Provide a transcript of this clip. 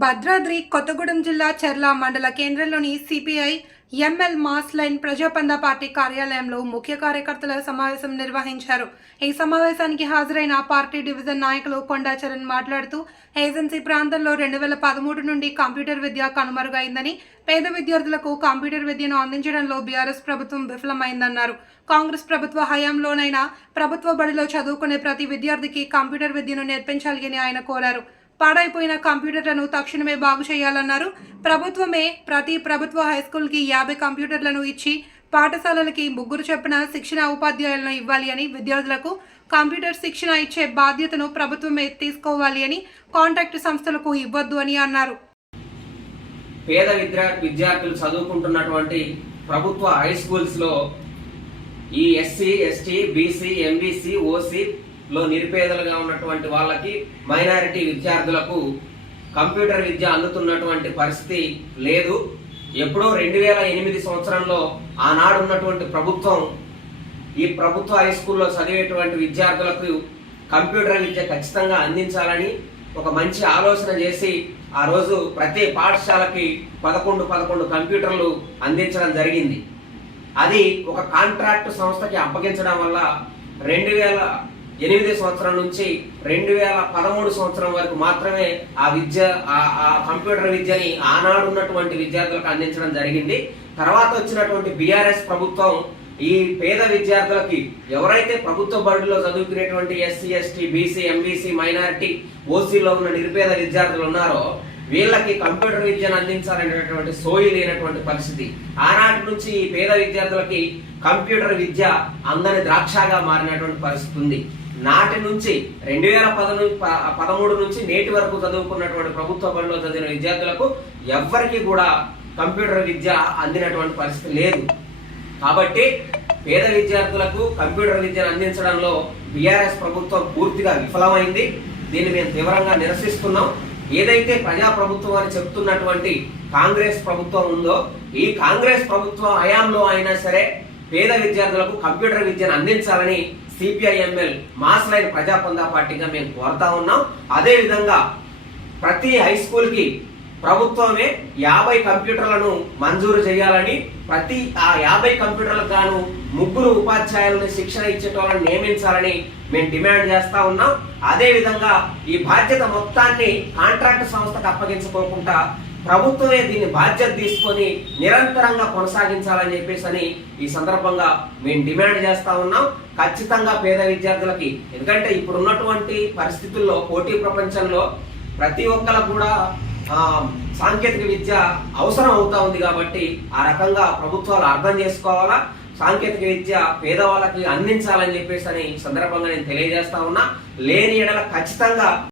భద్రాద్రి కొత్తగూడెం జిల్లా చర్ల మండల కేంద్రంలోని CPI ML mass line ప్రజాపంద party కార్యాలయంలో ముఖ్య కార్యకర్తల సమావేశం నిర్వహించారు. ఈ సమావేశానికి హాజరైన పార్టీ డివిజన్ నాయకులు కొండా చరణ్ మాట్లాడుతూ ఏజెన్సీ ప్రాంతంలో 2013 నుండి కంప్యూటర్ విద్య కనుమరుగైందని, పేద విద్యార్థులకు కంప్యూటర్ విద్యను అందించడంలో బీఆర్ఎస్ ప్రభుత్వం విఫలమైందన్నారు. కాంగ్రెస్ ప్రభుత్వ హయాంలోనైనా ప్రభుత్వ బడిలో చదువుకునే ప్రతి విద్యార్థికి కంప్యూటర్ విద్యను నేర్పించాలి అని ఆయన కోరారు. పాడైపోయిన కంప్యూటర్లను తక్షణమే బాగు చేయాలన్నారు. ప్రభుత్వమే ప్రతి ప్రభుత్వ హైస్కూల్కి 50 కంప్యూటర్లను ఇచ్చి పాఠశాలలకి 3 చొప్పున శిక్షణ ఉపాధ్యాయులను ఇవ్వాలి అని, విద్యార్థులకు కంప్యూటర్ శిక్షణ ఇచ్చే బాధ్యతను ప్రభుత్వమే తీసుకోవాలి అని, కాంట్రాక్ట్ సంస్థలకు ఇవ్వద్దు అని అన్నారు. పేద విద్యార్థులు చదువుకుంటున్నటువంటి ప్రభుత్వ హై స్కూల్స్ లో ఈ SC, ST, BC, MBC, OC లో నిరుపేదలుగా ఉన్నటువంటి వాళ్ళకి, మైనారిటీ విద్యార్థులకు కంప్యూటర్ విద్య అందుతున్నటువంటి పరిస్థితి లేదు. ఎప్పుడో 2008 సంవత్సరంలో ఆనాడు ఉన్నటువంటి ప్రభుత్వం ఈ ప్రభుత్వ హై స్కూల్లో చదివేటువంటి విద్యార్థులకు కంప్యూటర్ విద్య ఖచ్చితంగా అందించాలని ఒక మంచి ఆలోచన చేసి ఆ రోజు ప్రతి పాఠశాలకి 11 కంప్యూటర్లు అందించడం జరిగింది. అది ఒక కాంట్రాక్ట్ సంస్థకి అప్పగించడం వల్ల 2008 సంవత్సరం నుంచి 2013 సంవత్సరం వరకు మాత్రమే ఆ కంప్యూటర్ విద్యని ఆనాడు ఉన్నటువంటి విద్యార్థులకు అందించడం జరిగింది. తర్వాత వచ్చినటువంటి బీఆర్ఎస్ ప్రభుత్వం ఈ పేద విద్యార్థులకి, ఎవరైతే ప్రభుత్వ బడుల్లో చదువుకునేటువంటి SC, ST, BC, MBC, minority, ఓసీలో ఉన్న నిరుపేద విద్యార్థులు ఉన్నారో వీళ్ళకి కంప్యూటర్ విద్యను అందించాలనేటువంటి సోయి లేనటువంటి పరిస్థితి. ఆనాటి నుంచి ఈ పేద విద్యార్థులకి కంప్యూటర్ విద్య అందని ద్రాక్షగా మారినటువంటి పరిస్థితి ఉంది. నాటి నుంచి 2013 నుంచి నేటి వరకు చదువుకున్నటువంటి ప్రభుత్వ బడిలో చదివిన విద్యార్థులకు ఎవ్వరికి కూడా కంప్యూటర్ విద్య అందినటువంటి పరిస్థితి లేదు. కాబట్టి పేద విద్యార్థులకు కంప్యూటర్ విద్యను అందించడంలో బీఆర్ఎస్ ప్రభుత్వం పూర్తిగా విఫలమైంది. దీన్ని మేము తీవ్రంగా నిరసిస్తున్నాం. ఏదైతే ప్రజాప్రభుత్వం అని చెప్తున్నటువంటి కాంగ్రెస్ ప్రభుత్వం ఉందో, ఈ కాంగ్రెస్ ప్రభుత్వం హయాంలో అయినా సరే పేద విద్యార్థులకు కంప్యూటర్ విద్యను అందించాలని సిపిఐఎంఎల్ మాస్ లైన్ ప్రజాపంద పార్టీగా మేము కోరుతా ఉన్నాం. అదే విధంగా ప్రతి హై స్కూల్ కి ప్రభుత్వమే 50 కంప్యూటర్లను మంజూరు చేయాలని, ప్రతి ఆ 50 కంప్యూటర్లకు గాను 3 ఉపాధ్యాయులను శిక్షణ ఇచ్చేటోళ్ళని నియమించాలని మేము డిమాండ్ చేస్తా ఉన్నాం. అదే విధంగా ఈ బాధ్యత మొత్తాన్ని కాంట్రాక్ట్ సంస్థకు అప్పగించుకోకుండా ప్రభుత్వమే దీన్ని బాధ్యత తీసుకొని నిరంతరంగా కొనసాగించాలని చెప్పేసి ఈ సందర్భంగా మేము డిమాండ్ చేస్తా ఉన్నాం. ఖచ్చితంగా పేద విద్యార్థులకి, ఎందుకంటే ఇప్పుడు ఉన్నటువంటి పరిస్థితుల్లో పోటీ ప్రపంచంలో ప్రతి ఒక్కరికి కూడా సాంకేతిక విద్య అవసరం అవుతా ఉంది. కాబట్టి ఆ రకంగా ప్రభుత్వాలు అర్థం చేసుకోవాలా, సాంకేతిక విద్య పేదవాళ్ళకి అందించాలని చెప్పేసి సందర్భంగా నేను తెలియజేస్తా ఉన్నా. లేని ఎడల ఖచ్చితంగా